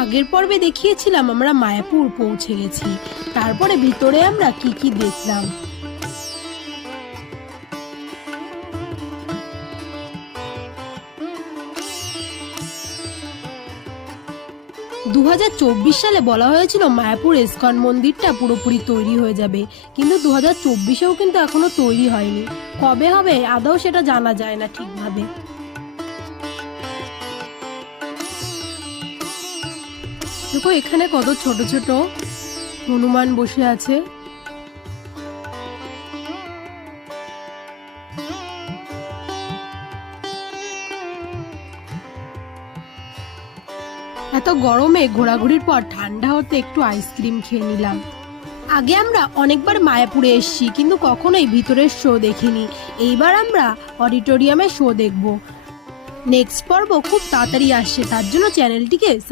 আগের পর্বে দেখিয়েছিলাম আমরা মায়াপুর পৌঁছে গেছি। তারপরে ভিতরে আমরা কি কি দেখলাম। 2024 সালে বলা হয়েছিল মায়াপুর ইস্কন মন্দিরটা পুরোপুরি তৈরি হয়ে যাবে, কিন্তু 2024-এও কিন্তু এখনো তৈরি হয়নি। কবে হবে আদৌ সেটা জানা যায় না ঠিকভাবে। দেখো এখানে কত ছোট ছোট হনুমান বসে আছে। এত গরমে ঘোরাঘুরির পর ঠান্ডা হতে একটু আইসক্রিম খেয়ে নিলাম। আগে আমরা অনেকবার মায়াপুরে এসেছি, কিন্তু কখনোই ভিতরের শো দেখিনি। এইবার আমরা অডিটোরিয়ামে শো দেখব। নেক্সট পর্ব খুব তাড়াতাড়ি আসছে, তার জন্য চ্যানেলটিকে